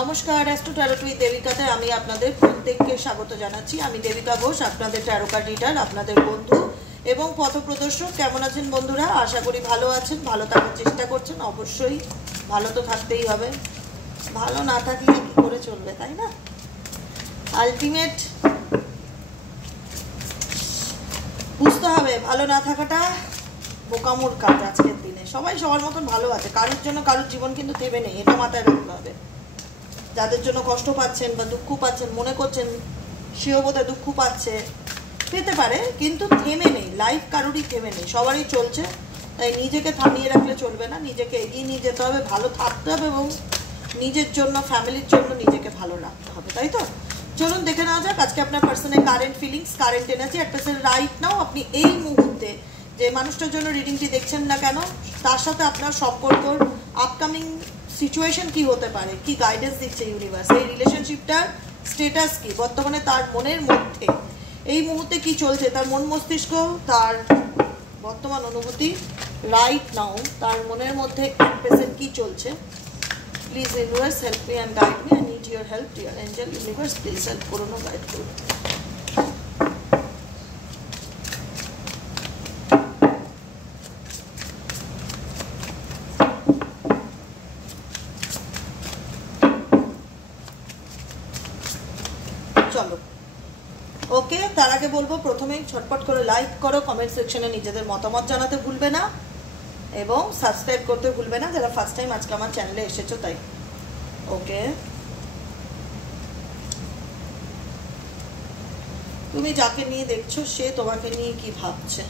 নমস্কার, astro tarot with দেবিকাতে আমি আপনাদের প্রত্যেককে স্বাগত জানাচ্ছি। আমি দেবিকা ঘোষ, আপনাদের ট্যারো কার্ড রিডার, আপনাদের বন্ধু এবং পথপ্রদর্শক। কেমন আছেন বন্ধুরা? আশা করি ভালো আছেন, ভালো থাকার চেষ্টা করছেন। অবশ্যই ভালো তো থাকতেই হবে, ভালো না থাকলে কি করে চলবে, তাই না? আলটিমেট বুঝতে হবে ভালো না থাকাটা বোকামোর কাজ। আজকের দিনে সবাই সবার মতন ভালো আছে, কারোর জন্য কারোর জীবন কিন্তু থেমে নেই, এটা মাথায় রাখতে হবে। যাদের জন্য কষ্ট পাচ্ছেন বা দুঃখ পাচ্ছেন, মনে করছেন সেও বোধহয় দুঃখ পাচ্ছে, পেতে পারে, কিন্তু থেমে নেই, লাইফ কারোরই থেমে নেই, সবারই চলছে। তাই নিজেকে থামিয়ে রাখলে চলবে না, নিজেকে এগিয়ে নিয়ে যেতে হবে, ভালো থাকতে হবে এবং নিজের জন্য, ফ্যামিলির জন্য নিজেকে ভালো রাখতে হবে, তাই তো? চলুন দেখে নেওয়া যাক আজকে আপনার personal current feelings, current energy একটা রাইট নাও। আপনি এই মুহূর্তে যে মানুষটার জন্য রিডিংটি দেখছেন না কেন, তার সাথে আপনার সম্পর্কর আপকামিং সিচুয়েশন কি হতে পারে, কি গাইডেন্স দিচ্ছে ইউনিভার্স, এই রিলেশনশিপটার স্টেটাস কি, বর্তমানে তার মনের মধ্যে এই মুহূর্তে কি চলছে, তার মন মস্তিষ্ক, তার বর্তমান অনুভূতি রাইট নাও, তার মনের মধ্যে প্রেজেন্ট কি চলছে। Please universe help me and guide me. I need your help, dear angel. Universe please help করুন, গাইড করুন। চলো ওকে, তার আগে বলবো প্রথমেই ছটপট করে লাইক করো, কমেন্ট সেকশনে নিজেদের মতামত জানাতে ভুলবে না এবং সাবস্ক্রাইব করতে ভুলবে না যারা ফার্স্ট টাইম আজকে আমার চ্যানেলে এসেছো তাই। ওকে, তুমি যাকে নিয়ে দেখছো সে তোমাকে নিয়ে কি ভাবছে?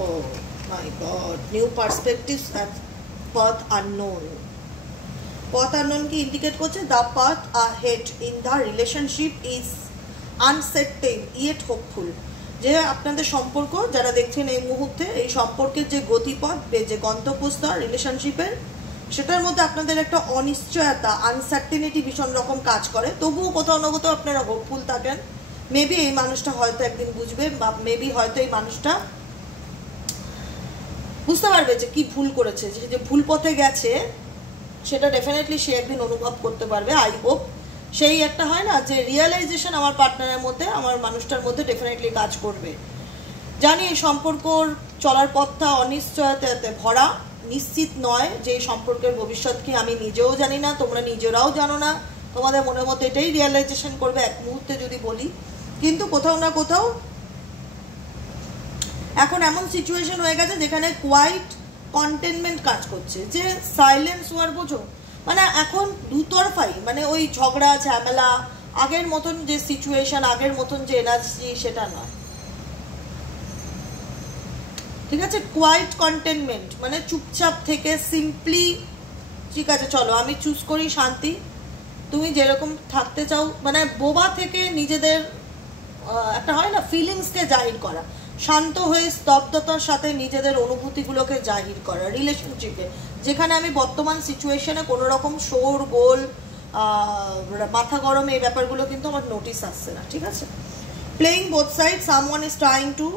Oh my god, new perspectives at path unknown. পথ আননোন কি ইন্ডিকেট করছে? The path ahead in the relationship is uncertain yet hopeful. যে আপনাদের সম্পর্ক যারা দেখছেন এই মুহূর্তে, এই সম্পর্কের যে গতিপথ, যে গন্তব্যস্থল রিলেশনশিপের, সেটার মধ্যে আপনাদের একটা অনিশ্চয়তা, আনসার্টেনিটি ভীষণ রকম কাজ করে। তবুও কোথাও না কোথাও আপনারা হোপফুল থাকেন। মেবি এই মানুষটা হয়তো একদিন বুঝবে, বা মেবি হয়তো এই মানুষটা বুঝতে পারবে যে কি ভুল করেছে, যে ভুল পথে গেছে সেটা ডেফিনেটলি সে একদিন অনুভব করতে পারবে। আই হোপ সেই একটা হয় না যে রিয়েলাইজেশন আমার পার্টনারের মধ্যে, আমার মানুষটার মধ্যে ডেফিনেটলি কাজ করবে। জানি এই সম্পর্কর চলার পথটা অনিশ্চয়তাতে ভরা, নিশ্চিত নয় যে এই সম্পর্কের ভবিষ্যৎ কি। আমি নিজেও জানি না, তোমরা নিজেরাও জানো না, তোমাদের মনের মধ্যে এটাই রিয়েলাইজেশন করবে এক মুহূর্তে যদি বলি। কিন্তু কোথাও না কোথাও এখন এমন সিচুয়েশন হয়ে গেছে যেখানে কোয়াইট কন্টেনমেন্ট কাজ করছে, যে সাইলেন্স ওয়ার, বোঝো, মানে এখন দুতরফাই, মানে ওই ঝগড়া ঝামেলা, আগের মতন যে সিচুয়েশন, আগের মতন যে এনার্জি, সেটা নয়, ঠিক আছে? কোয়াইট কন্টেনমেন্ট মানে চুপচাপ থেকে সিম্পলি, ঠিক আছে চলো আমি চুজ করি শান্তি, তুমি যেরকম থাকতে চাও, মানে বোবা থেকে নিজেদের একটা হয় না ফিলিংসকে জাহির করা, শান্ত হয়ে স্তব্ধতার সাথে নিজেদের অনুভূতিগুলোকে জাহির করা রিলেশনশিপে, যেখানে আমি বর্তমান সিচুয়েশনে কোনো রকম শোর গোল, মাথা গরম, এই ব্যাপারগুলো কিন্তু আমার নোটিস আসছে না, ঠিক আছে? Playing both side, someone is trying to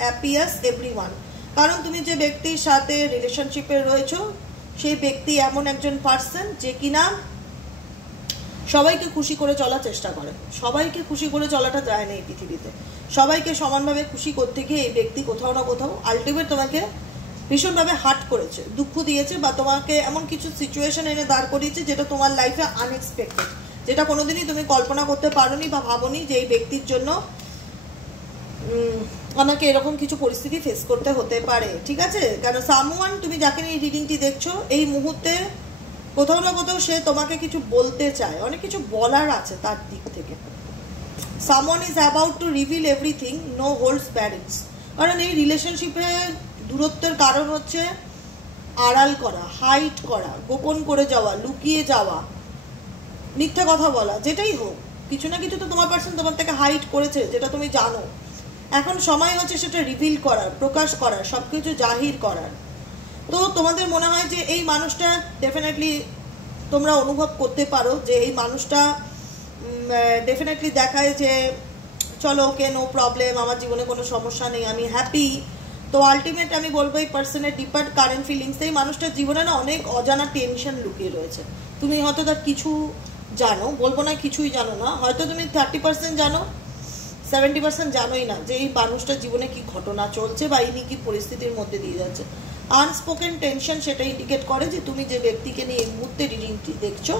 appears everyone. কারণ তুমি যে ব্যক্তির সাথে রিলেশনশিপে রয়েছো সেই ব্যক্তি এমন একজন পার্সন যে কিনা সবাইকে খুশি করে চলার চেষ্টা করে। সবাইকে খুশি করে চলাটা যায় না এই পৃথিবীতে, সবাইকে সমানভাবে খুশি করতে গিয়ে এই ব্যক্তি কোথাও না কোথাও আলটিমেট তোমাকে ভীষণভাবে হার্ট করেছে, দুঃখ দিয়েছে, বা তোমাকে এমন কিছু সিচুয়েশন এনে দাঁড় করিয়েছে যেটা তোমার লাইফে আনএক্সপেক্টেড, যেটা কোনোদিনই তুমি কল্পনা করতে পারোনি বা ভাবোনি যে এই ব্যক্তির জন্য আমাকে এরকম কিছু পরিস্থিতি ফেস করতে হতে পারে, ঠিক আছে? কারণ সামওয়ান, তুমি যাকে নিয়ে রিডিংটি দেখছো এই মুহূর্তে কোথাও না কোথাও সে তোমাকে কিছু বলতে চায়, অনেক কিছু বলার আছে তার দিক থেকে। Someone is about to reveal everything, no holds barrage. কারণ এই রিলেশনশিপে দূরত্বের কারণ হচ্ছে আড়াল করা, হাইড করা, গোপন করে যাওয়া, লুকিয়ে যাওয়া, মিথ্যা কথা বলা, যেটাই হোক, কিছু না কিছু তো তোমার পার্সন তোমার থেকে হাইড করেছে, যেটা তুমি জানো। এখন সময় হচ্ছে সেটা রিভিল করার, প্রকাশ করার, সবকিছু জাহির করার। তো তোমাদের মনে হয় যে এই মানুষটা ডেফিনেটলি তোমরা অনুভব করতে পারো যে এই মানুষটা ডেফিনেটলি দেখায় যে চলো ওকে, নো প্রবলেম, আমার জীবনে কোনো সমস্যা নেই, আমি হ্যাপি, তো আলটিমেট আমি বলবো এই পার্সনের ডিপার কারেন্ট ফিলিংস, এই মানুষটার জীবনে না অনেক অজানা টেনশন লুকিয়ে রয়েছে। তুমি হয়তো তার কিছু জানো, বলবো না কিছুই জানো না, হয়তো তুমি 30% জানো, 70% জানোই না যে এই মানুষটার জীবনে কি ঘটনা চলছে বা ইনি কি পরিস্থিতির মধ্যে দিয়ে যাচ্ছে। আনস্পোকেন টেনশন সেটা ইন্ডিকেট করে যে তুমি যে ব্যক্তিকে নিয়ে এই মুহূর্তে রিডিংটি দেখছো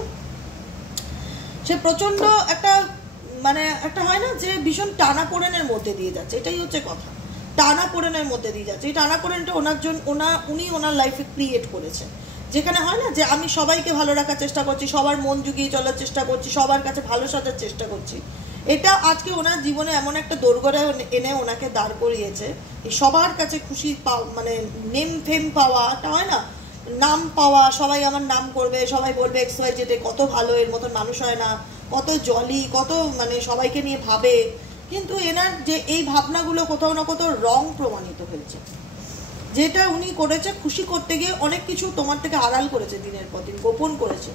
সে প্রচন্ড একটা মানে একটা হয় না যে ভীষণ টানাপোড়েনের মধ্যে দিয়ে যাচ্ছে, এটাই হচ্ছে কথা, টানাপোড়েনের মধ্যে দিয়ে যাচ্ছে। এই টানাপোড়েনটা ওনার জন্য উনি ওনার লাইফে ক্রিয়েট করেছে, যেখানে হয় না যে আমি সবাইকে ভালো রাখার চেষ্টা করছি, সবার মন জুগিয়ে চলার চেষ্টা করছি, সবার কাছে ভালো সাজার চেষ্টা করছি। এটা আজকে ওনার জীবনে এমন একটা দোরগোড়ায় এনে ওনাকে দাঁড় করিয়েছে, এই সবার কাছে খুশি মানে নেম ফেম পাওয়াটা হয় না, নাম পাওয়া, সবাই আমার নাম করবে, সবাই বলবে XYZ কত ভালো, এর মতন মানুষ হয় না, কত জলি, কত মানে সবাইকে নিয়ে ভাবে। কিন্তু এনার যে এই ভাবনাগুলো কোথাও না কোথাও রং প্রমাণিত হয়েছে। যেটা উনি করেছে খুশি করতে গিয়ে অনেক কিছু তোমার থেকে আড়াল করেছে, দিনের পর দিন গোপন করেছে,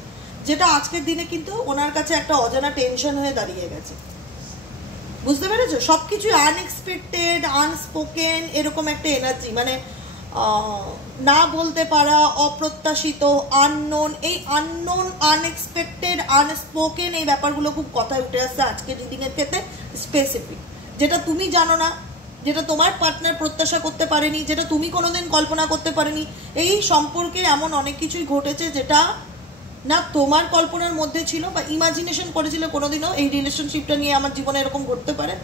যেটা আজকের দিনে কিন্তু ওনার কাছে একটা অজানা টেনশন হয়ে দাঁড়িয়ে গেছে। বুঝতে পেরেছো? সবকিছু আনএক্সপেক্টেড, আনস্পোকেন, এরকম একটা এনার্জি, মানে না বলতে পারা, অপ্রত্যাশিত, আননোন, এই আননোন, আনএক্সপেক্টেড, আনস্পোকেন, এই ব্যাপারগুলো খুব কথায় উঠে আসছে আজকের রিডিং এর ক্ষেত্রে স্পেসিফিক। যেটা তুমি জানো না, যেটা তোমার পার্টনার প্রত্যাশা করতে পারেনি, যেটা তুমি কোনোদিন কল্পনা করতে পারেনি, এই সম্পর্কে এমন অনেক কিছুই ঘটেছে যেটা না তোমার কল্পনার মধ্যে ছিল বা ইমাজিনেশন করেছিল কোনোদিনও এই রিলেশনশিপটা নিয়ে আমার জীবনে এরকম ঘটতে পারে,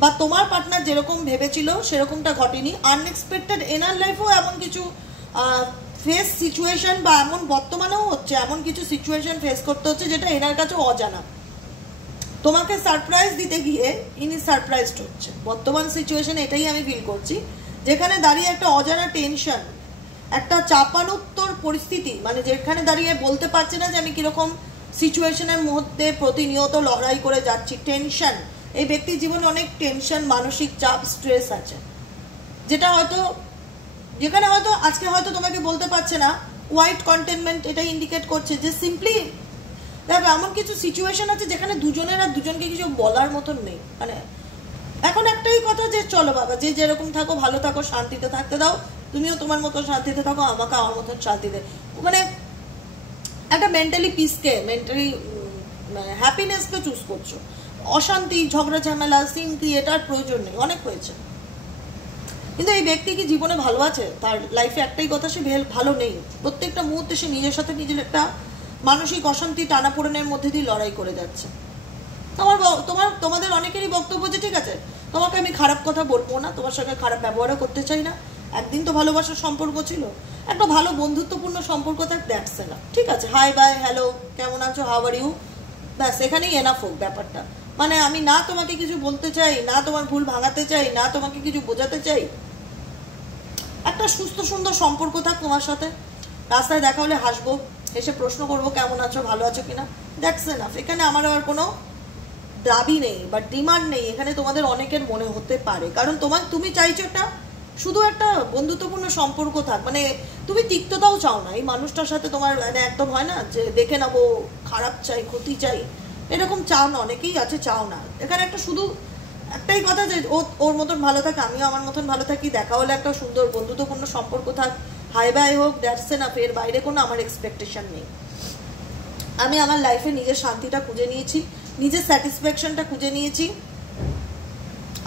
বা তোমার পার্টনার যেরকম ভেবেছিল সেরকমটা ঘটেনি। আনএক্সপেক্টেড এনার লাইফেও এমন কিছু ফেস সিচুয়েশন বা এমন বর্তমানেও হচ্ছে এমন কিছু সিচুয়েশন ফেস করতে হচ্ছে যেটা এনার কাছে অজানা। তোমাকে সারপ্রাইজ দিতে গিয়ে ইনি সারপ্রাইজড হচ্ছে। বর্তমান সিচুয়েশন এটাই আমি ফিল করছি, যেখানে দাঁড়িয়ে একটা অজানা টেনশন, একটা চাপানোত্তর পরিস্থিতি, মানে যেখানে দাঁড়িয়ে বলতে পারছি না যে আমি কিরকম সিচুয়েশনের মধ্যে প্রতিনিয়ত লড়াই করে যাচ্ছি। টেনশন, এই ব্যক্তির জীবনে অনেক টেনশন, মানসিক চাপ, স্ট্রেস আছে, যেটা হয়তো যেখানে হয়তো আজকে হয়তো তোমাকে বলতে পারছে না। হোয়াইট কন্টেনমেন্ট এটা ইন্ডিকেট করছে যে সিম্পলি দেখো এমন কিছু সিচুয়েশন আছে যেখানে দুজনের আর দুজনকে কিছু বলার মতন নেই। মানে এখন একটাই কথা যে চলো বাবা, যে যেরকম থাকো ভালো থাকো, শান্তিতে থাকতে দাও, তুমিও তোমার মতো শান্তিতে থাকো, আমাকে আমার মতন শান্তিতে, মানে একটা মেন্টালি পিসকে, মেন্টালি হ্যাপিনেসকে চুজ করছো। অশান্তি, ঝগড়া ঝামেলা, সিন ক্রিয়েটার প্রয়োজন নেই, অনেক হয়েছে। কিন্তু এই ব্যক্তি কি জীবনে ভালো আছে? তার লাইফে একটাই কথা, সে ভালো নেই। প্রত্যেকটা মুহূর্তে সে নিজের সাথে নিজের একটা মানসিক অশান্তি, টানাপোড়েনের মধ্যে দিয়ে লড়াই করে যাচ্ছে। তোমাদের অনেকেরই বক্তব্য যে ঠিক আছে তোমাকে আমি খারাপ কথা বলবো না, তোমার সঙ্গে খারাপ ব্যবহারও করতে চাই না, একদিন তো ভালোবাসার সম্পর্ক ছিল, একটা ভালো বন্ধুত্বপূর্ণ সম্পর্ক থাক, দ্যাটস এনাফ। ঠিক আছে, হাই বাই হ্যালো, কেমন আছো, হাউ আর ইউ, ব্যাস এখানেই এনাফ হোক ব্যাপারটা। মানে আমি না তোমাকে কিছু বলতে চাই, না তোমার ভুল ভাঙাতে চাই, না তোমাকে কিছু বোঝাতে চাই, একটা সুস্থ সুন্দর সম্পর্ক থাক তোমার সাথে। রাস্তায় দেখা হলে হাসবো, এসে প্রশ্ন করবো কেমন আছো, ভালো আছো কিনা, দ্যাটস এনাফ। এখানে আমার আর কোনো দাবি নেই বা ডিমান্ড নেই। এখানে তোমাদের অনেকের মনে হতে পারে, কারণ তুমি চাইছো একটা শুধু একটা বন্ধুত্বপূর্ণ সম্পর্ক থাক, মানে তুমি তিক্ততাও চাও না এই মানুষটার সাথে। তোমার মানে একদম হয় না যে দেখে নেবো, খারাপ চাই, ক্ষতি চাই, এরকম চাও না, অনেকেই আছে চাও না। এখানে একটা শুধু একটাই কথা যে ওর মতন ভালো থাকে, আমিও আমার মতন ভালো থাকি, দেখা হলে একটা সুন্দর বন্ধুত্বপূর্ণ সম্পর্ক থাক, হাই বাই হোক, দ্যাটস এনাফ। এর বাইরে কোনো আমার এক্সপেকটেশন নেই। আমি আমার লাইফে নিজের শান্তিটা খুঁজে নিয়েছি, নিজের স্যাটিসফ্যাকশনটা খুঁজে নিয়েছি।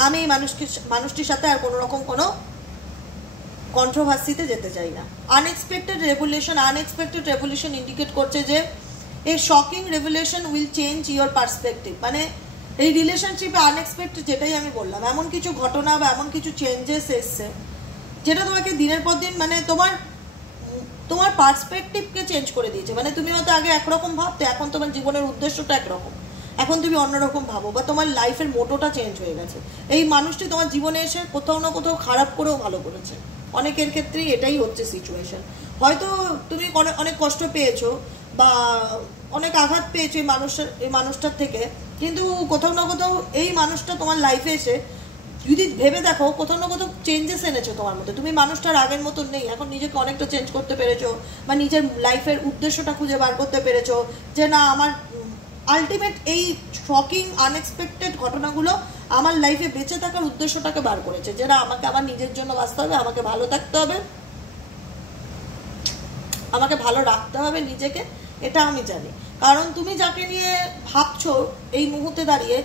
আমি এই মানুষটির সাথে আর কোনো রকম কোনো কন্ট্রোভার্সিতে যেতে চাই না। আনএক্সপেক্টেড রেভুলেশন ইন্ডিকেট করছে যে এই shocking revolution will change your perspective. মানে এই রিলেশনশিপে আনএক্সপেক্টেড, যেটাই আমি বললাম, এমন কিছু ঘটনা বা এমন কিছু চেঞ্জেস এসছে যেটা তোমাকে দিনের পর দিন মানে তোমার পার্সপেক্টিভকে চেঞ্জ করে দিয়েছে। মানে তুমি হয়তো আগে একরকম ভাবতে, এখন তোমার জীবনের উদ্দেশ্যটা একরকম, এখন তুমি অন্যরকম ভাবো, বা তোমার লাইফের মোটোটা চেঞ্জ হয়ে গেছে। এই মানুষটি তোমার জীবনে এসে কোথাও না কোথাও খারাপ করেও ভালো করেছে। অনেকের ক্ষেত্রেই এটাই হচ্ছে সিচুয়েশন। হয়তো তুমি অনেক কষ্ট পেয়েছো বা অনেক আঘাত পেয়েছো এই মানুষটার থেকে, কিন্তু কোথাও না কোথাও এই মানুষটা তোমার লাইফে এসে যদি ভেবে দেখো কোথাও না কোথাও চেঞ্জেস এনেছো তোমার মধ্যে। তুমি মানুষটার আগের মতন নেই, এখন নিজেকে অনেকটা চেঞ্জ করতে পেরেছো, বা নিজের লাইফের উদ্দেশ্যটা খুঁজে বার করতে পেরেছো যে না আমার আলটিমেট এই শকিং আনএক্সপেক্টেড ঘটনাগুলো আমার লাইফে বেঁচে থাকার উদ্দেশ্যটাকে বার করেছে, যেটা আমাকে আমার নিজের জন্য বাঁচতে হবে, আমাকে ভালো থাকতে হবে, আমাকে ভালো রাখতে হবে নিজেকে, এটা আমি জানি। কারণ তুমি যাকে নিয়ে ভাবছো এই মুহূর্তে দাঁড়িয়ে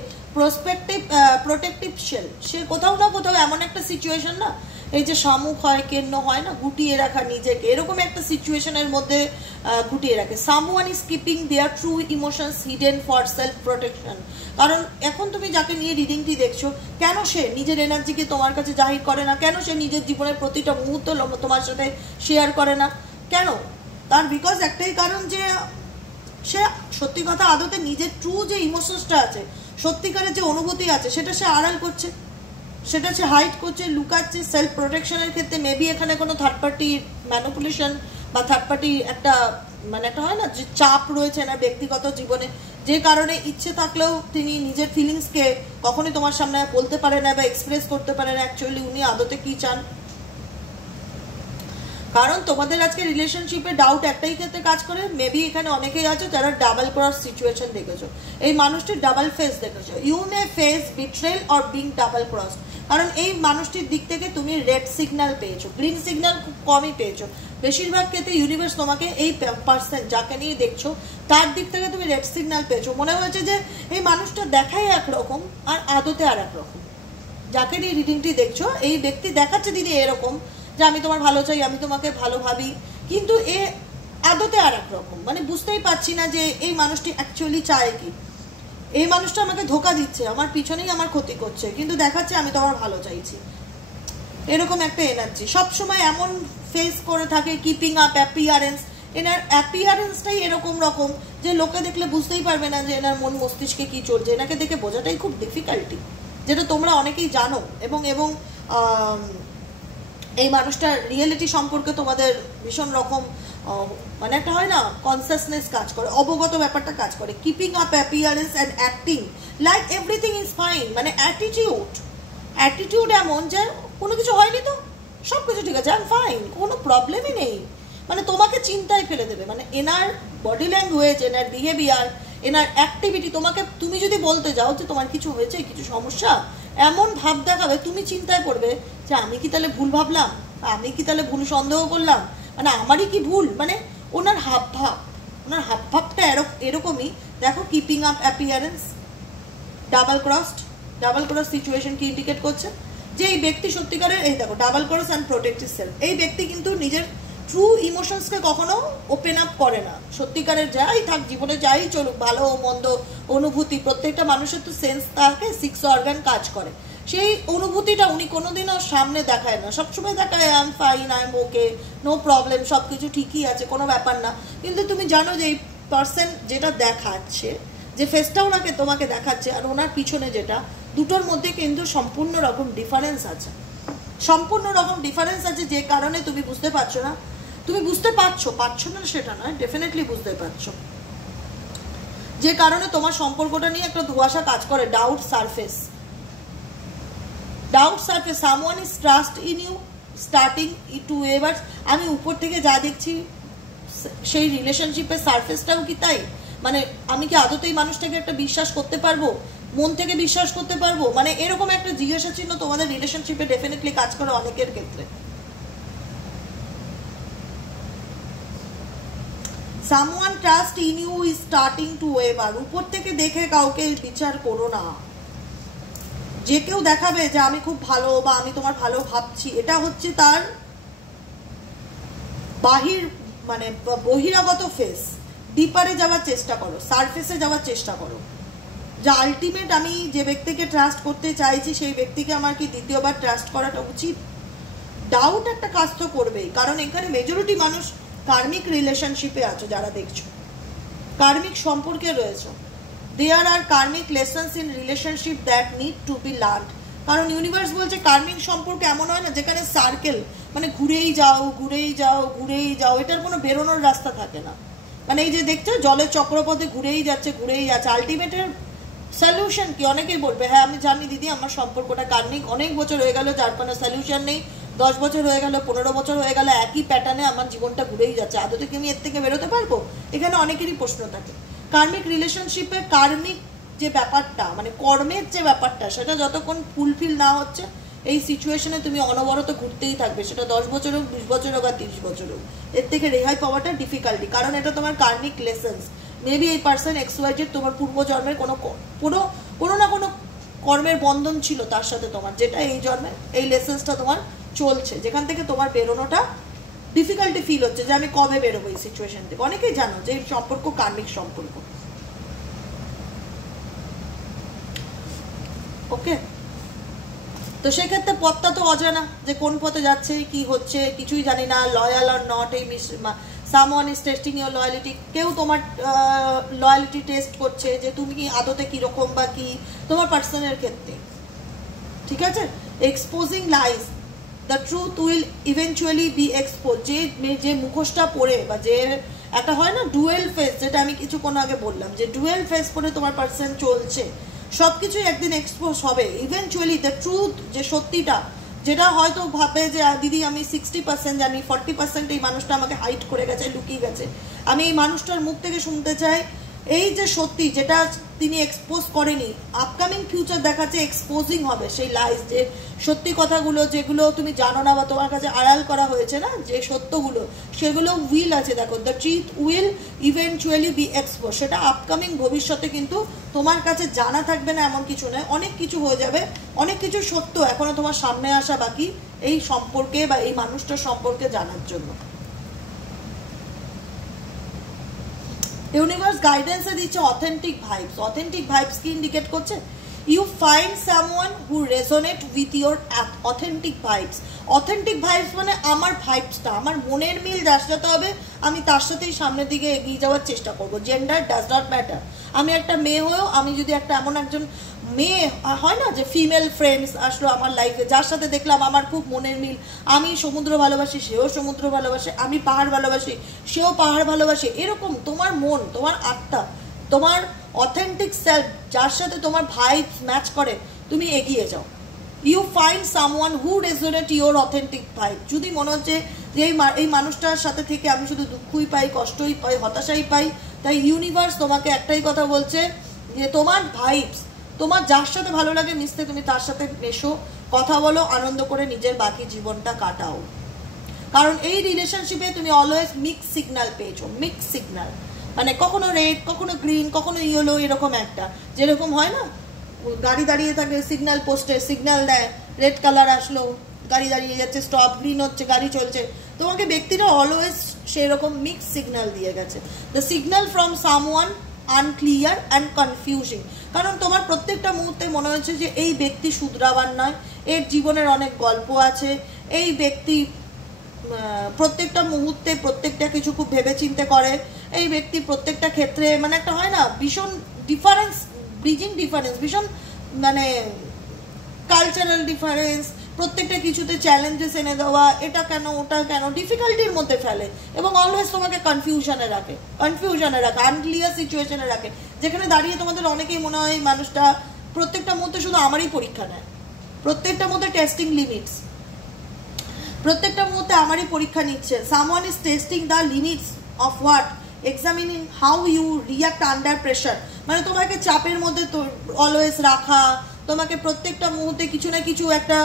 প্রোটেক্টিভ শেল, সে কোথাও না কোথাও এমন একটা সিচুয়েশন না, এই যে শামুক হয় কেন্ন হয় না, গুটিয়ে রাখা নিজেকে, এরকম একটা সিচুয়েশনের মধ্যে গুটিয়ে রাখে। Someone is keeping their true emotions hidden for self protection. কারণ এখন তুমি যাকে নিয়ে রিডিংটি দেখছো, কেন সে নিজের এনার্জিকে তোমার কাছে জাহির করে না, কেন সে নিজের জীবনের প্রতিটা মুহূর্ত তোমার সাথে শেয়ার করে না, কেন? তার বিকজ একটাই কারণ, যে সে সত্যি কথা আদতে নিজের ট্রু যে ইমোশনসটা আছে, সত্যিকারের যে অনুভূতি আছে, সেটা সে আড়াল করছে, সেটা সে হাইড করছে, লুকাচ্ছে। সেলফ প্রোটেকশনের ক্ষেত্রে মেবি এখানে কোনো থার্ড পার্টি ম্যানিপুলেশন বা থার্ড পার্টি একটা মানে একটা হয় না যে চাপ রয়েছে না ব্যক্তিগত জীবনে, যে কারণে ইচ্ছে থাকলেও তিনি নিজের ফিলিংসকে কখনোই তোমার সামনে বলতে পারে না বা এক্সপ্রেস করতে পারে না অ্যাকচুয়ালি উনি আদতে কি চান। কারণ তোমাদের আজকে রিলেশনশিপে ডাউট একটাই ক্ষেত্রে কাজ করে, মেবি এখানে অনেকেই আছো যারা ডাবল ক্রস সিচুয়েশন দেখেছো, এই মানুষটির ডাবল ফেস দেখেছো। You may face betrayal or being double cross. কারণ এই মানুষটির দিক থেকে তুমি রেড সিগন্যাল পেয়েছো, গ্রিন সিগন্যাল খুব কমই পেয়েছো। বেশিরভাগ ক্ষেত্রে ইউনিভার্স তোমাকে এই পার্সন যাকে নিয়ে দেখছো তার দিক থেকে তুমি রেড সিগন্যাল পেয়েছো। মনে হয়েছে যে এই মানুষটা দেখাই একরকম আর আদতে আর একরকম। যাকে নিয়ে রিডিংটি দেখছো এই ব্যক্তি দেখাচ্ছে দিদি এরকম যে আমি তোমার ভালো চাই, আমি তোমাকে ভালো ভাবি, কিন্তু এ আদতে আর এক রকম। মানে বুঝতেই পারছি না যে এই মানুষটি অ্যাকচুয়ালি চায় কি। এই মানুষটা আমাকে ধোকা দিচ্ছে, আমার পিছনেই আমার ক্ষতি করছে, কিন্তু দেখাচ্ছে আমি তোমার ভালো চাইছি, এরকম একটা এনার্জি সবসময় এমন ফেস করে থাকে। কিপিং আপ অ্যাপিয়ারেন্স, এনার অ্যাপিয়ারেন্সটাই এরকম রকম যে লোকে দেখলে বুঝতেই পারবে না যে এনার মন মস্তিষ্কে কি চলছে। এনাকে দেখে বোঝাটাই খুব ডিফিকাল্টি, যেটা তোমরা অনেকেই জানো। এবং এবং এই মানুষটার রিয়েলিটি সম্পর্কে তোমাদের ভীষণ রকম মানে একটা হয় না কনসিয়াসনেস কাজ করে, অবগত ব্যাপারটা কাজ করে। Keeping up appearance and acting like everything is fine, মানে অ্যাটিটিউড এমন যে কোনো কিছু হয়নি তো, সব কিছু ঠিক আছে, আই এম ফাইন, কোনো প্রবলেমই নেই, মানে তোমাকে চিন্তায় ফেলে দেবে। মানে এনার বডি ল্যাঙ্গুয়েজ, এনার বিহেভিয়ার, এনার অ্যাক্টিভিটি, তুমি যদি বলতে যাও যে তোমার কিছু হয়েছে, কিছু সমস্যা, এমন ভাব দেখাবে তুমি চিন্তায় পড়বে যে আমি কি তাহলে ভুল ভাবলাম, আমি কি তাহলে ভুল সন্দেহ করলাম, মানে আমারই কি ভুল। মানে ওনার হাবভাবটা এরকমই। দেখো keeping up appearance, double cross situation কি ইন্ডিকেট করছে যে এই ব্যক্তি সত্যিকারের, এই দেখো double cross and protective self, এই ব্যক্তি কিন্তু নিজের ট্রু ইমোশনসকে কখনো ওপেন আপ করে না। সত্যিকারের যাই থাক জীবনে, যাই চলুক, ভালো মন্দ অনুভূতি, প্রত্যেকটা মানুষের তো সেন্স থাকে, 6 অর্গান কাজ করে, সেই অনুভূতিটা উনি কোনোদিনও সামনে দেখায় না। সবসময় দেখায় I am fine, I am okay, no problem, সব কিছু ঠিকই আছে, কোনো ব্যাপার না। কিন্তু তুমি জানো যে এই পার্সন যেটা দেখাচ্ছে, যে ফেসটা ওনাকে তোমাকে দেখাচ্ছে আর ওনার পিছনে যেটা, দুটোর মধ্যে কিন্তু সম্পূর্ণ রকম ডিফারেন্স আছে, যে কারণে তুমি বুঝতে পারছো না। তুমি বুঝতে পারছো না সেটা নয়, ডেফিনেটলি বুঝতে পারছো, যে কারণে তোমার সম্পর্কটা নিয়ে একটা ধোঁয়াশা কাজ করে। Doubt surface, someone is trust in you starting to ever. আমি উপর থেকে যা দেখছি সেই রিলেশনশিপের সারফেসটাও কি তাই? মানে আমি কি আদতেই মানুষটাকে একটা বিশ্বাস করতে পারবো, মন থেকে বিশ্বাস করতে পারবো? মানে এরকম একটা জিজ্ঞাসা চিহ্ন তোমাদের রিলেশনশিপে ডেফিনেটলি কাজ করে অনেকের ক্ষেত্রে। Someone trust in you is starting to waver. উপর থেকে দেখে কাউকে বিচার করো না। যে কেউ দেখাবে যে আমি খুব ভালো বা আমি তোমার ভালো ভাবছি, এটা হচ্ছে তার বহিরাগত ফেস। ডিপারে যাওয়ার চেষ্টা করো, সারফেসে যাওয়ার চেষ্টা করো, যে আলটিমেট আমি যে ব্যক্তিকে ট্রাস্ট করতে চাইছি সেই ব্যক্তিকে আমার কি দ্বিতীয়বার ট্রাস্ট করাটা উচিত? ডাউট একটা কাজ তো করবেই, কারণ এখানে মেজরিটি মানুষ কার্মিক রিলেশনশিপে আছো, যারা দেখছো কার্মিক সম্পর্কে রয়েছে। There are karmic lessons in relationship that need to be learned. কারণ ইউনিভার্স বলছে কার্মিক সম্পর্ক এমন হয় না যেখানে সার্কেল, মানে ঘুরেই যাও, এটার কোনো বেরোনোর রাস্তা থাকে না। মানে এই যে দেখছো জলের চক্রপথে ঘুরেই যাচ্ছে, আলটিমেটের সলিউশন কি? অনেকেই বলবে হ্যাঁ আমি জানি দিদি আমার সম্পর্কটা কার্মিক, অনেক বছর হয়ে গেল, যার কোনো সলিউশন নেই, 10 বছর হয়ে গেল, 15 বছর হয়ে গেল, একই প্যাটার্নে আমার জীবনটা ঘুরেই যাচ্ছে, আদতে কি আমি এর থেকে বেরোতে পারবো? এখানে অনেকেরই প্রশ্ন থাকে। কার্মিক রিলেশনশিপে কার্মিক যে ব্যাপারটা, মানে কর্মের যে ব্যাপারটা, সেটা যতক্ষণ ফুলফিল না হচ্ছে এই সিচুয়েশনে তুমি অনবরত ঘুরতেই থাকবে, সেটা 10 বছর হোক, 20 বছর হোক, আর 30 বছর হোক। এর থেকে রেহাই পাওয়াটা ডিফিকাল্টি, কারণ এটা তোমার কার্মিক লেসেন্স। মেবি এই পার্সন XYZ তোমার পূর্বজন্মের কোনো না কোনো কর্মের বন্ধন ছিল তার সাথে তোমার, যেটা এই জন্মে এই লেসেন্সটা তোমার চলছে, যেখান থেকে তোমার বেরোনোটা ডিফিকাল্টি ফিল হচ্ছে যে আমি কবে বেরোবো এই সিচুয়েশন থেকে। অনেকেই জানো যে এই সম্পর্ক কার্মিক সম্পর্ক। ওকে, তো সেক্ষেত্রে পথটা তো অজানা, যে কোন পথে যাচ্ছে, কি হচ্ছে, কিছুই জানি না। লয়াল আর নট, এই someone is testing your loyalty. কেউ তোমার লয়ালিটি টেস্ট করছে যে তুমি কি আদতে কীরকম বা কি তোমার পার্সনের ক্ষেত্রে, ঠিক আছে। Exposing lies, the truth will eventually B expose. যে মুখোশটা পরে, বা যে একটা হয় না ডুয়েল ফেস, যেটা আমি কিছুক্ষণ আগে বললাম, যে ডুয়েল ফেস পরে তোমার পার্সন চলছে, সব কিছুই একদিন এক্সপোজ হবে। ইভেনচুয়ালি দ্য ট্রুথ, যে সত্যিটা, যেটা হয়তো ভাবে যে দিদি আমি 60% জানি, 40% এই মানুষটা আমাকে হাইড করে গেছে, লুকিয়ে গেছে, আমি এই মানুষটার মুখ থেকে শুনতে চাই এই যে সত্যি, যেটা তিনি এক্সপোজ করেনি। আপকামিং ফিউচার দেখাচ্ছে এক্সপোজিং হবে সেই লাইস, যে সত্যি কথাগুলো যেগুলো তুমি জানো না বা তোমার কাছে আড়াল করা হয়েছে না, যে সত্যগুলো, সেগুলো উইল আছে। দেখো, the truth will eventually B expose, সেটা আপকামিং ভবিষ্যতে কিন্তু তোমার কাছে জানা থাকবে না এমন কিছু নয়, অনেক কিছু হয়ে যাবে, অনেক কিছু সত্য এখনো তোমার সামনে আসা বাকি এই সম্পর্কে বা এই মানুষটার সম্পর্কে জানার জন্য। ইউনিভার্স গাইডেন্সে দিচ্ছে অথেন্টিক ভাইবস। অথেন্টিক ভাইবস কি ইন্ডিকেট করছে? You find someone who resonate with your authentic vibes. Authentic vibes মানে আমার ভাইবসটা, আমার মনের মিল যার সাথে হবে আমি তার সাথেই সামনের দিকে এগিয়ে যাওয়ার চেষ্টা করবো। Gender does not matter. আমি একটা মেয়ে হয়েও আমি যদি একটা এমন একজন মেয়ে হয় না যে ফিমেল ফ্রেন্ডস আসলো আমার লাইফে, যার সাথে দেখলাম আমার খুব মনের মিল, আমি সমুদ্র ভালোবাসি, সেও সমুদ্র ভালোবাসে, আমি পাহাড় ভালোবাসি, সেও পাহাড় ভালোবাসে, এরকম তোমার মন, তোমার আত্মা, তোমার অথেন্টিক সেলফ যার সাথে তোমার ভাইবস ম্যাচ করে, তুমি এগিয়ে যাও। You find someone who resonate your authentic vibe. যদি মনে হচ্ছে যে এই মানুষটার সাথে থেকে আমি শুধু দুঃখই পাই, কষ্টই পাই, হতাশাই পাই, তাই ইউনিভার্স তোমাকে একটাই কথা বলছে যে তোমার ভাইবস, তোমার যার সাথে ভালো লাগে মিশতে, তুমি তার সাথে মেশো, কথা বলো, আনন্দ করে নিজের বাকি জীবনটা কাটাও। কারণ এই রিলেশনশিপে তুমি অলওয়েজ মিক্স সিগন্যাল পেয়েছো। মিক্স সিগন্যাল মানে কখনো রেড, কখনো গ্রিন, কখনো ইয়েলো, এরকম একটা, যেরকম হয় না গাড়ি দাঁড়িয়ে থাকে সিগন্যাল পোস্টে, সিগন্যাল দেয়, রেড কালার আসলো, গাড়ি দাঁড়িয়ে যাচ্ছে, স্টপ, গ্রিন হচ্ছে, গাড়ি চলছে, তোমাকে ব্যক্তিরা অলওয়েজ সেরকম মিক্স সিগন্যাল দিয়ে গেছে। The signal from someone unclear and confusing. কারণ তোমার প্রত্যেকটা মুহূর্তে মনে হচ্ছে যে এই ব্যক্তি শুধরাবার নয়, এর জীবনের অনেক গল্প আছে, এই ব্যক্তি প্রত্যেকটা মুহূর্তে প্রত্যেকটা কিছু খুব ভেবেচিন্তে করে, এই ব্যক্তি প্রত্যেকটা ক্ষেত্রে মানে একটা হয় না ভীষণ ডিফারেন্স, ব্রিজিং ডিফারেন্স, ভীষণ মানে কালচারাল ডিফারেন্স, প্রত্যেকটা কিছুতে চ্যালেঞ্জেস এনে দেওয়া, এটা কেন ওটা কেন, ডিফিকাল্টির মধ্যে ফেলে এবং অলওয়েজ তোমাকে কনফিউশনে রাখে, আনক্লিয়ার সিচুয়েশনে রাখে, যেখানে দাঁড়িয়ে তোমাদের অনেকেই মনে হয় এই মানুষটা প্রত্যেকটা মুহূর্তে শুধু আমারই পরীক্ষা নেয়, প্রত্যেকটা মুহূর্তে টেস্টিং লিমিটস, প্রত্যেকটা মুহূর্তে আমারই পরীক্ষা নিচ্ছে। Someone is testing the limits of what, examining how you react under pressure. মানে তোমাকে চাপের মধ্যে অলওয়েজ রাখা, তোমাকে প্রত্যেকটা মুহূর্তে কিছু না কিছু একটা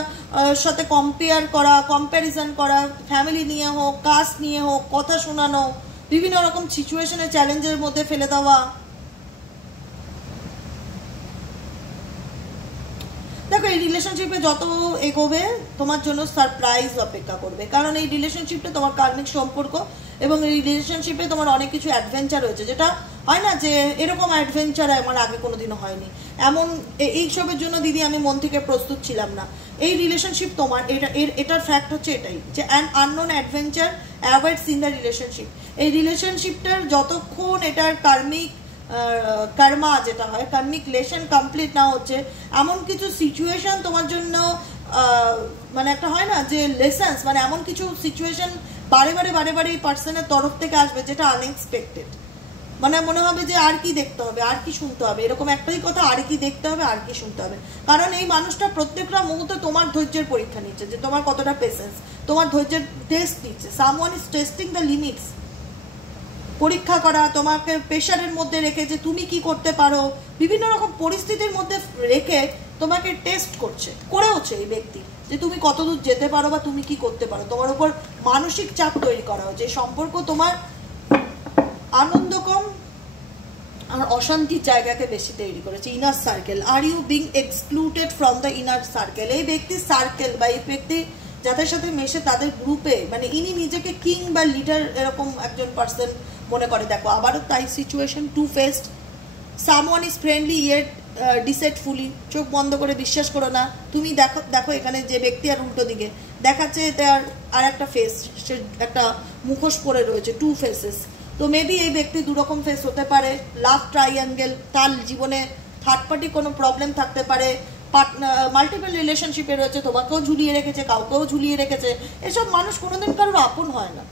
সাথে কম্পেয়ার করা, কম্প্যারিজন করা, ফ্যামিলি নিয়ে হোক, কাস্ট নিয়ে হোক, কথা শোনানো, বিভিন্ন রকম সিচুয়েশনে চ্যালেঞ্জের মধ্যে ফেলে দেওয়া। দেখো, এই রিলেশনশিপে যত এগোবে তোমার জন্য সারপ্রাইজ অপেক্ষা করবে, কারণ এই রিলেশনশিপটা তোমার কার্মিক সম্পর্ক এবং এই রিলেশনশিপে তোমার অনেক কিছু অ্যাডভেঞ্চার রয়েছে, যেটা হয় না যে এরকম অ্যাডভেঞ্চার আমার আগে কোনোদিনও হয়নি, এমন এইসবের জন্য দিদি আমি মন থেকে প্রস্তুত ছিলাম না। এই রিলেশনশিপ তোমার, এটার ফ্যাক্ট হচ্ছে এটাই যে an unknown adventure awaits in the relationship. এই রিলেশনশিপটার যতক্ষণ এটার কার্মিক কর্মা যেটা হয়, কার্মিক লেসন কমপ্লিট না হচ্ছে, এমন কিছু সিচুয়েশন তোমার জন্য মানে একটা হয় না যে লেসন্স, মানে এমন কিছু সিচুয়েশন বারে বারে এই পার্সনের তরফ থেকে আসবে যেটা আনএক্সপেক্টেড। মানে মনে হবে যে আর কি দেখতে হবে, আর কি শুনতে হবে, এরকম একটাই কথা, আর কি দেখতে হবে, আর কি শুনতে হবে। কারণ এই মানুষটা প্রত্যেকটা মুহূর্তে তোমার ধৈর্যের পরীক্ষা নিচ্ছে, যে তোমার কতটা পেশেন্স, তোমার ধৈর্যের টেস্ট নিচ্ছে। Someone is testing the limits পরীক্ষা করা, তোমাকে প্রেশারের মধ্যে রেখে যে তুমি কি করতে পারো, বিভিন্ন রকম পরিস্থিতির মধ্যে রেখে তোমাকে টেস্ট করেওছে এই ব্যক্তি যে তুমি কতদূর যেতে পারো বা তুমি কি করতে পারো। তোমার উপর মানসিক চাপ তৈরি করা হচ্ছে। সম্পর্ক তোমার আনন্দ কম আর অশান্তির জায়গাকে বেশি তৈরি করেছে। Inner circle, are you being excluded from the inner circle. এই ব্যক্তির সার্কেল বা এই ব্যক্তি যাদের সাথে মেশে তাদের গ্রুপে মানে ইনি নিজেকে কিং বা লিডার এরকম একজন পার্সন মনে করে। দেখো আবারও তাই situation, two faced, someone is friendly yet deceitfully. চোখ বন্ধ করে বিশ্বাস করো না। তুমি দেখো এখানে যে ব্যক্তি আর উল্টো দিকে দেখাচ্ছে তার আর একটা ফেস, সে একটা মুখোশ পরে রয়েছে, টু ফেসেস। তো মেবি এই ব্যক্তি দুরকম ফেস হতে পারে। লাভ ট্রাইঅ্যাঙ্গেল, তার জীবনে থার্ড পার্টি কোনো প্রবলেম থাকতে পারে, মাল্টিপল রিলেশনশিপে রয়েছে, তোমাকেও ঝুলিয়ে রেখেছে, কাউকেও ঝুলিয়ে রেখেছে। এসব মানুষ কোনোদিন কারোর আপন হয় না,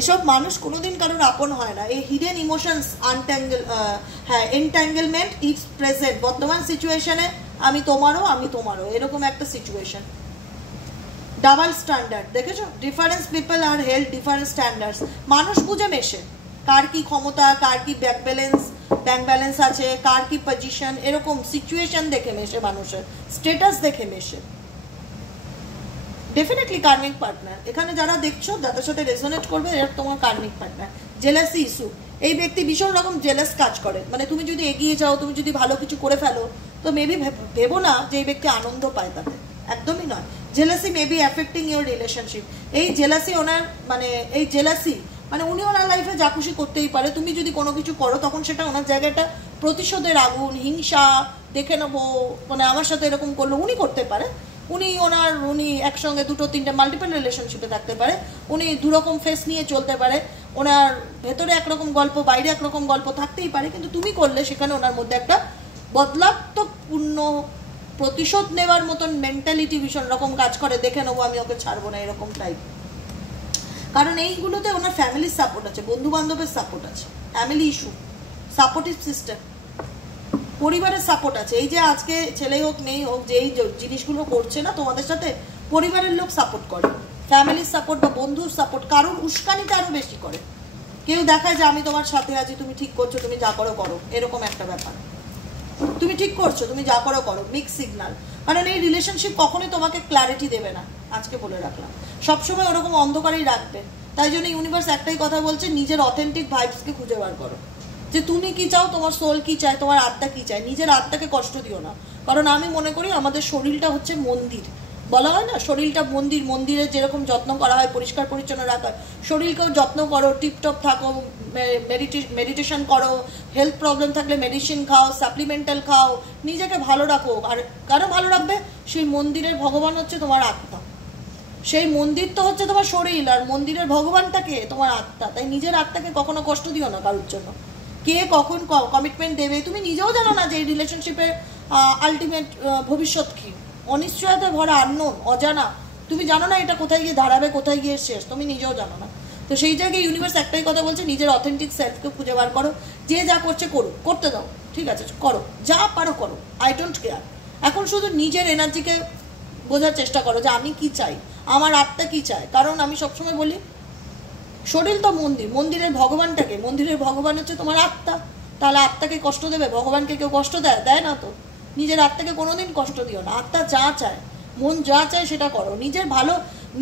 এসব মানুষ কোনোদিন কারোর আপন হয় না। এই hidden emotions entanglement is present. বর্তমান সিচুয়েশনে আমি তোমারও এরকম একটা সিচুয়েশন। ডাবল স্ট্যান্ডার্ড, দেখেছো? ডিফারেন্স পিপল আর হেল্ড ডিফারেন্ট স্ট্যান্ডার্ডস। মানুষ বুঝে মেশে কার কি ক্ষমতা, কার কি ব্যাংক ব্যালেন্স আছে, কার কি পজিশন, এরকম সিচুয়েশন দেখে মেশে, মানুষের স্ট্যাটাস দেখে মেশে। ডেফিনেটলি কার্মিক পার্টনার। এখানে যারা দেখছো, যাদের সাথে রেজোনেট করবে, এরা তোমার কার্মিক পার্টনার। জেলাসি ইস্যু, এই ব্যক্তি ভীষণ রকম জেলাস কাজ করে। মানে তুমি যদি এগিয়ে যাও, তুমি যদি ভালো কিছু করে ফেলো, তো মেবি ভেবো না যে এই ব্যক্তি আনন্দ পায় তাতে, একদমই নয়। Jealousy may be affecting your relationship. এই জেলাসি ওনার মানে উনি ওনার লাইফে যা খুশি করতেই পারে। তুমি যদি কোনো কিছু করো তখন সেটা ওনার জায়গাটা প্রতিশোধের আগুন, হিংসা, দেখে নেবো, মানে আমার সাথে এরকম করলো, উনি করতে পারে। উনি একসঙ্গে দুটো তিনটে মাল্টিপল রিলেশনশিপে থাকতে পারে। উনি দুরকম ফেস নিয়ে চলতে পারে। ওনার ভেতরে একরকম গল্প, বাইরে একরকম গল্প থাকতেই পারে। কিন্তু তুমি করলে সেখানে ওনার মধ্যে একটা বদলাত্মকপূর্ণ প্রতিশোধ নেওয়ার মতন মেন্টালিটি ভীষণ রকম কাজ করে। দেখে নেবো, আমি ওকে ছাড়বো না, এরকম টাইপ। কারণ এইগুলোতে ওনার ফ্যামিলির সাপোর্ট আছে, বন্ধু বান্ধবের সাপোর্ট আছে, ফ্যামিলি ইস্যু, সাপোর্টিভ সিস্টেম, পরিবারের সাপোর্ট আছে। এই যে আজকে ছেলে হোক মেয়ে হোক যে এই জিনিসগুলো করছে না তোমাদের সাথে, পরিবারের লোক সাপোর্ট করে, ফ্যামিলির সাপোর্ট বা বন্ধুর সাপোর্ট, কারোর উস্কানিটা আরো বেশি করে। কেউ দেখায় যে আমি তোমার সাথে আছি, তুমি ঠিক করছো, তুমি যা করো করো, এরকম একটা ব্যাপার। তুমি ঠিক করছো, তুমি যা করো করো, মিক্স সিগন্যাল। কারণ এই রিলেশনশিপ কখনোই তোমাকে ক্ল্যারিটি দেবে না, আজকে বলে রাখলাম। সবসময় ওরকম অন্ধকারেই রাখবে। তাই জন্য ইউনিভার্স একটাই কথা বলছে, নিজের অথেন্টিক ভাইবসকে খুঁজে বার করো, যে তুমি কি চাও, তোমার সোল কি চায়, তোমার আত্মা কি চায়। নিজের আত্মাকে কষ্ট দিও না। কারণ আমি মনে করি আমাদের শরীরটা হচ্ছে মন্দির, বলা হয় না শরীরটা মন্দির, মন্দিরের যেরকম যত্ন করা হয়, পরিষ্কার পরিচ্ছন্ন রাখা, শরীরকেও যত্ন করো, টিপটপ থাকো, মেডিটেশন করো, হেলথ প্রবলেম থাকলে মেডিসিন খাও, সাপ্লিমেন্টাল খাও, নিজেকে ভালো রাখো। আর কারো ভালো রাখবে? সেই মন্দিরের ভগবান হচ্ছে তোমার আত্মা, সেই মন্দির তো হচ্ছে তোমার শরীর, আর মন্দিরের ভগবানটাকে তোমার আত্মা। তাই নিজের আত্মাকে কখনো কষ্ট দিও না কারোর জন্য। কে কখন কমিটমেন্ট দেবে তুমি নিজেও জানো না, যে এই রিলেশনশিপের আলটিমেট ভবিষ্যৎ কি, অনিশ্চয়তায় ভরা, আননোন, অজানা। তুমি জানো না এটা কোথায় গিয়ে দাঁড়াবে, কোথায় গিয়ে শেষ, তুমি নিজেও জানো না। তো সেই জায়গায় ইউনিভার্স একটাই কথা বলছে, নিজের অথেন্টিক সেলফকে খুঁজে বার করো। যে যা করছে করো, করতে দাও, ঠিক আছে, করো, যা পারো করো, আই ডোন্ট কেয়ার। এখন শুধু নিজের এনার্জিকে বোঝার চেষ্টা করো যে আমি কি চাই, আমার আত্মা কি চায়। কারণ আমি সবসময় বলি, শরীর তো মন্দির, মন্দিরের ভগবানটাকে, মন্দিরের ভগবান হচ্ছে তোমার আত্মা। তাহলে আত্মাকে কষ্ট দেবে? ভগবানকে কেউ কষ্ট দেয় না তো। নিজের আত্মাকে কোনোদিন কষ্ট দিও না। আত্মা যা চায়, মন যা চায় সেটা করো।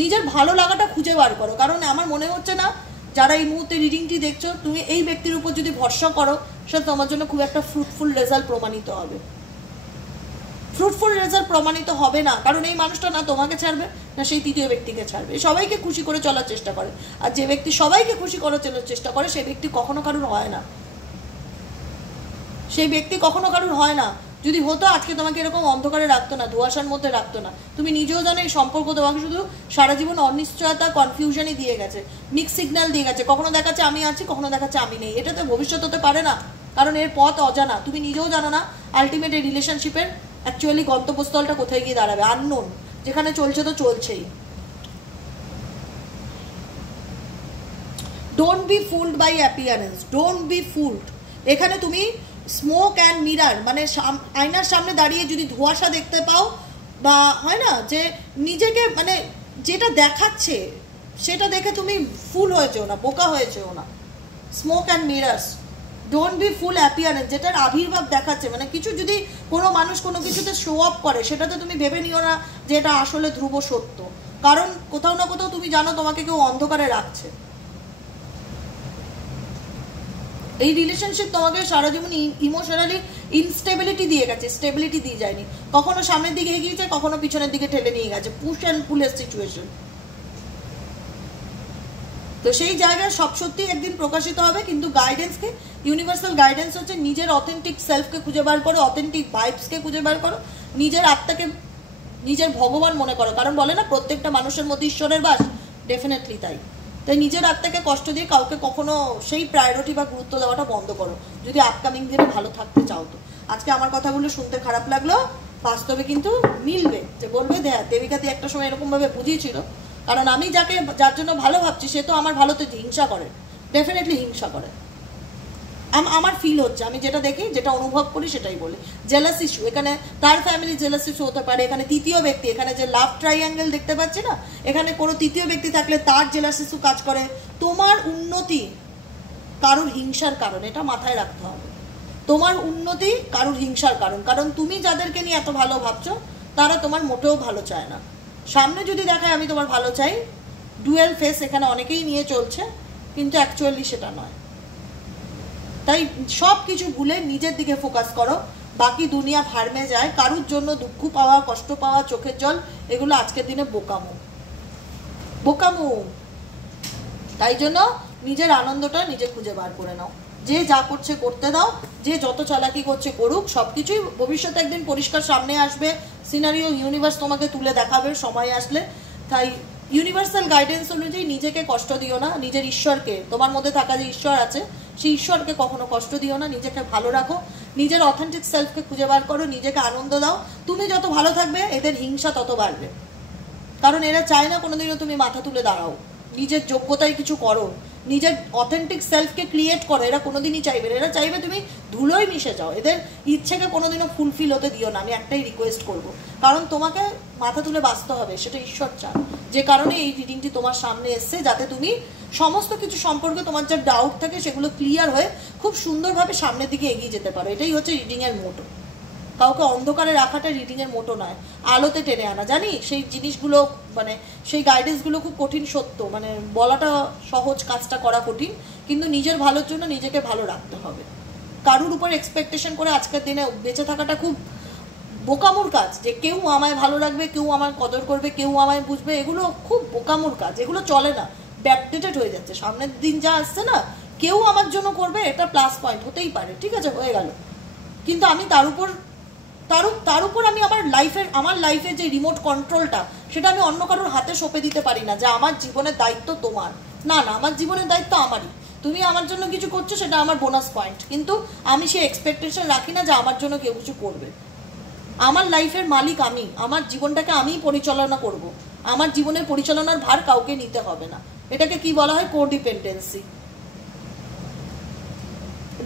নিজের ভালো লাগাটা খুঁজে বার করো। কারণ আমার মনে হচ্ছে না যারা এই মুহূর্তে রিডিংটি দেখছো, তুমি এই ব্যক্তির উপর যদি ভরসা করো, সেটা তোমার জন্য খুব একটা ফ্রুটফুল রেজাল্ট প্রমাণিত হবে। ফ্রুটফুল রেজাল্ট প্রমাণিত হবে না। কারণ এই মানুষটা না তোমাকে ছাড়বে, না সেই তৃতীয় ব্যক্তিকে ছাড়বে। সবাইকে খুশি করে চলার চেষ্টা করে। আর যে ব্যক্তি সবাইকে খুশি করে চলার চেষ্টা করে, সেই ব্যক্তি কখনো কারুর হয় না, সেই ব্যক্তি কখনো কারুর হয় না। যদি হতো আজকে তোমাকে এরকম অন্ধকারে রাখতো না, ধোঁয়াশার মধ্যে রাখতো না। তুমি নিজেও জানো এই সম্পর্ক তোমাকে শুধু সারা জীবন অনিশ্চয়তা, কনফিউশনই দিয়ে গেছে, মিক্স সিগন্যাল দিয়ে গেছে। কখনো দেখাচ্ছে আমি আছি, কখনো দেখাচ্ছে আমি নেই। এটা তো ভবিষ্যৎ হতে পারে না, কারণ এর পথ অজানা। তুমি নিজেও জানো না আলটিমেট এই রিলেশনশিপের অ্যাকচুয়ালি গন্তব্যস্থলটা কোথায় গিয়ে দাঁড়াবে, আননোন। যেখানে চলছে তো চলছেই। Don't be fooled by appearance, don't be fooled. এখানে তুমি স্মোক অ্যান্ড মিরার, মানে আয়নার সামনে দাঁড়িয়ে যদি ধোঁয়াশা দেখতে পাও, বা হয় না যে নিজেকে মানে যেটা দেখাচ্ছে সেটা দেখে তুমি ফুল হয়ে যেও না, বোকা হয়ে যেও না। Smoke and mirrors, don't be full appearance, যেটার আবির্ভাব দেখাচ্ছে, মানে কিছু যদি কোনো মানুষ কোনো কিছুতে শো আপ করে সেটাতে তুমি ভেবে নিও না যে এটা আসলে ধ্রুব সত্য, কারণ কোথাও না কোথাও তুমি জানো তোমাকে কেউ অন্ধকারে রাখছে। এই রিলেশনশিপ তোমাকে সারা জীবন ইমোশনালি ইনস্টেবিলিটি দিয়ে গেছে, স্টেবিলিটি দিয়ে যায়নি, কখনো সামনের দিকে এগিয়েছে, কখনো পিছনের দিকে ঠেলে নিয়ে গেছে, পুশ অ্যান্ড পুলের সিচুয়েশন। তো সেই জায়গায় সব সত্যি একদিন প্রকাশিত হবে, কিন্তু গাইডেন্সকে, ইউনিভার্সাল গাইডেন্স হচ্ছে নিজের অথেন্টিক সেলফকে খুঁজে বার করো, অথেন্টিক ভাইবসকে খুঁজে বার করো, নিজের আত্মাকে নিজের ভগবান মনে করো, কারণ বলে না প্রত্যেকটা মানুষের মধ্যে ঈশ্বরের বাস, ডেফিনেটলি তাই। তাই নিজের আত্মাকে কষ্ট দিয়ে কাউকে কখনো সেই প্রায়োরিটি বা গুরুত্ব দেওয়াটা বন্ধ করো, যদি আপকামিং দিনে ভালো থাকতে চাও। তো আজকে আমার কথাগুলো শুনতে খারাপ লাগলো, বাস্তবে কিন্তু মিলবে, যে বলবে দেবিকাদি একটা সময় এরকম ভাবে বুঝিয়েছিল, কারণ আমি যার জন্য ভালো ভাবছি সে তো আমার ভালোতে হিংসা করে, ডেফিনেটলি হিংসা করে। আমার ফিল হচ্ছে, আমি যেটা দেখি, যেটা অনুভব করি সেটাই বলি। জেলাস ইস্যু, এখানে তার ফ্যামিলি জেলাস ইস্যু হতে পারে, এখানে তৃতীয় ব্যক্তি, এখানে যে লাভ ট্রাইঅ্যাঙ্গেল দেখতে পাচ্ছি না, এখানে কোনো তৃতীয় ব্যক্তি থাকলে তার জেলাস ইস্যু কাজ করে। তোমার উন্নতি কারোর হিংসার কারণ, এটা মাথায় রাখতে হবে। তোমার উন্নতি কারোর হিংসার কারণ, কারণ তুমি যাদেরকে নিয়ে এত ভালো ভাবছো তারা তোমার মোটেও ভালো চায় না। সামনে যদি দেখায় আমি তোমার ভালো চাই, ডুয়েল ফেস এখানে অনেকেই নিয়ে চলছে, কিন্তু অ্যাকচুয়ালি সেটা নয়। তাই সব কিছু ভুলে নিজের দিকে ফোকাস করো, বাকি দুনিয়া ভাড়মে যায়। কারুর জন্য দুঃখ পাওয়া, কষ্ট পাওয়া, চোখের জল, এগুলো আজকের দিনে বোকামো, বোকামো। তাই জন্য নিজের আনন্দটা নিজে খুঁজে বার করে নাও, যে যা করছে করতে দাও, যে যত চালাকি করছে করুক, সবকিছুই ভবিষ্যতে একদিন পরিষ্কার সামনে আসবে, সিনারিও ইউনিভার্স তোমাকে তুলে দেখাবে সময় আসলে। তাই ইউনিভার্সাল গাইডেন্স অনুযায়ী নিজেকে কষ্ট দিও না, নিজের ঈশ্বরকে, তোমার মধ্যে থাকা যে ঈশ্বর আছে সেই ঈশ্বরকে কখনো কষ্ট দিও না, নিজেকে ভালো রাখো, নিজের অথেন্টিক সেলফকে খুঁজে বার করো, নিজেকে আনন্দ দাও। তুমি যত ভালো থাকবে এদের হিংসা তত বাড়বে, কারণ এরা চায় না কোনোদিনও তুমি মাথা তুলে দাঁড়াও, নিজের যোগ্যতায় কিছু করো, নিজের অথেন্টিক সেলফকে ক্রিয়েট করো। এরা কোনোদিনই চাইবে না, এরা চাইবে তুমি ধুলোয় মিশে যাও, এদের ইচ্ছেকে কোনোদিনও ফুলফিল হতে দিও না। আমি একটাই রিকোয়েস্ট করব, কারণ তোমাকে মাথা তুলে বাঁচতে হবে, সেটা ঈশ্বর চান। যে কারণে এই রিডিংটি তোমার সামনে এসছে, যাতে তুমি সমস্ত কিছু সম্পর্কে তোমার যা ডাউট থাকে সেগুলো ক্লিয়ার হয়ে খুব সুন্দরভাবে সামনের দিকে এগিয়ে যেতে পারো। এটাই হচ্ছে রিডিংয়ের মোটো। কাউকে অন্ধকারে রাখাটা রিডিংয়ের মোটো নয়, আলোতে টেনে আনা। জানি সেই জিনিসগুলো, মানে সেই গাইডেন্সগুলো খুব কঠিন, সত্য, মানে বলাটা সহজ, কাজটা করা কঠিন, কিন্তু নিজের ভালোর জন্য নিজেকে ভালো রাখতে হবে। কারুর উপর এক্সপেকটেশন করে আজকের দিনে বেঁচে থাকাটা খুব বোকামোর কাজ, যে কেউ আমায় ভালো রাখবে, কেউ আমার কদর করবে, কেউ আমায় বুঝবে, এগুলো খুব বোকামোর কাজ, এগুলো চলে না, ব্যাকডেটেড হয়ে যাচ্ছে। সামনের দিন যা আসছে না, কেউ আমার জন্য করবে, এটা প্লাস পয়েন্ট হতেই পারে, ঠিক আছে, হয়ে গেল, কিন্তু আমি তার উপর আমি আমার লাইফের যে রিমোট কন্ট্রোলটা, সেটা আমি অন্য কারোর হাতে সঁপে দিতে পারি না, যে আমার জীবনের দায়িত্ব তোমার। না, আমার জীবনের দায়িত্ব আমারই। তুমি আমার জন্য কিছু করছো, সেটা আমার বোনাস পয়েন্ট, কিন্তু আমি সেই এক্সপেকটেশন রাখি না যে আমার জন্য কেউ কিছু করবে। আমার লাইফের মালিক আমি, আমার জীবনটাকে আমিই পরিচালনা করব, আমার জীবনের পরিচালনার ভার কাউকে নিতে হবে না। এটাকে কি বলা হয়? কোডিপেন্ডেন্সি,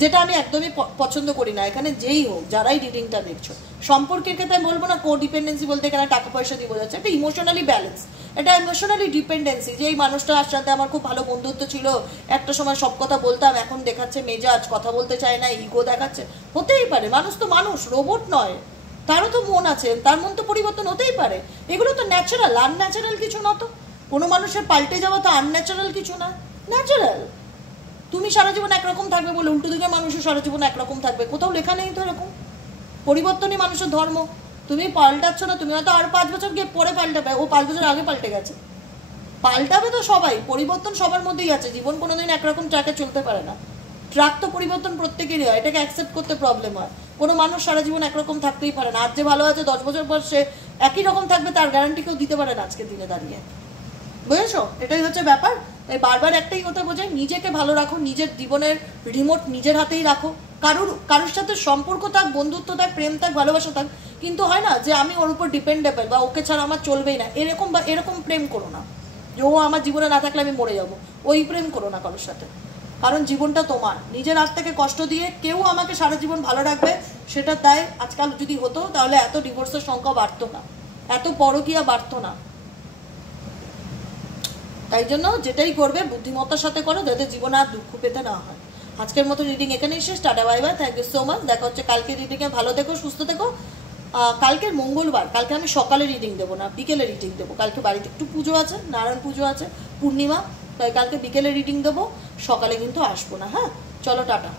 যেটা আমি একদমই পছন্দ করি না। এখানে যেই হোক, যারাই রিডিংটা দেখছো, সম্পর্কের ক্ষেত্রে আমি বলবো না কোডিপেন্ডেন্সি বলতে এখানে টাকা পয়সা দিয়ে বোঝাচ্ছে, এটা ইমোশনালি ব্যালেন্স, এটা ইমোশনালি ডিপেন্ডেন্সি। যে এই মানুষটার সাথে আমার খুব ভালো বন্ধুত্ব ছিল, একটা সময় সব কথা বলতাম, এখন দেখাচ্ছে মেজাজ, কথা বলতে চায় না, ইগো দেখাচ্ছে। হতেই পারে, মানুষ তো মানুষ, রোবট নয়, তারও তো মন আছে, তার মন তো পরিবর্তন হতেই পারে। এগুলো তো ন্যাচারাল, আনন্যাচারাল কিছু না। তো কোনো মানুষের পাল্টে যাওয়া তো আনন্যাচারাল কিছু না, ন্যাচারাল। তুমি সারা জীবন একরকম থাকবে বলে উল্টো দিকে মানুষও সারা জীবন একরকম থাকবে, কোথাও লেখা নেই তো এরকম। পরিবর্তনই মানুষের ধর্ম। তুমি পাল্টাচ্ছ না, তুমি হয়তো আর 5 বছর গিয়ে পরে পাল্টাবে, ও 5 বছর আগে পাল্টে গেছে। পাল্টাবে তো সবাই, পরিবর্তন সবার মধ্যেই আছে। জীবন কোনোদিন একরকম ট্র্যাকে চলতে পারে না, ট্র্যাক তো পরিবর্তন প্রত্যেকেরই হয়, এটাকে অ্যাকসেপ্ট করতে প্রবলেম হয়। কোনো মানুষ সারা জীবন একরকম থাকতেই পারে না। আজ যে ভালো আছে 10 বছর পর সে একই রকম থাকবে, তার গ্যারান্টি কেউ দিতে পারে না আজকের দিনে দাঁড়িয়ে, বুঝেছো? এটাই হচ্ছে ব্যাপার। তাই বারবার একটাই কথা বোঝাই, নিজেকে ভালো রাখো, নিজের জীবনের রিমোট নিজের হাতেই রাখো। কারোর সাথে সম্পর্ক থাক, বন্ধুত্ব থাক, প্রেম থাক, ভালোবাসা থাক, কিন্তু হয় না যে আমি ওর উপর ডিপেন্ডেবল বা ওকে ছাড়া আমার চলবেই না, এরকম প্রেম করো না যে ও আমার জীবনে না থাকলে আমি মরে যাবো। ওই প্রেম করো না কারোর সাথে, কারণ জীবনটা তোমার। নিজের হাত থেকে কষ্ট দিয়ে কেউ আমাকে সারা জীবন ভালো রাখবে সেটা দায় আজকাল যদি হতো, তাহলে এত ডিভোর্সের সংখ্যা বাড়তো না, এত পরকীয়া বাড়তো না। তাই জন্য যেটাই করবে বুদ্ধিমত্তার সাথে করো, যাতে জীবনে আর দুঃখ পেতে না হয়। আজকের মতো রিডিং এখানেই শেষ। Tata bye bye, thank you so much. দেখা হচ্ছে কালকে রিডিংয়ে। ভালো থেকো, সুস্থ থেকো। কালকের মঙ্গলবার, কালকে আমি সকালে রিডিং দেবো না, বিকেলে রিডিং দেবো। কালকে বাড়িতে একটু পুজো আছে, নারায়ণ পুজো আছে, পূর্ণিমা, তাই কালকে বিকেলে রিডিং দেবো, সকালে কিন্তু আসবো না। হ্যাঁ, চলো টাটা।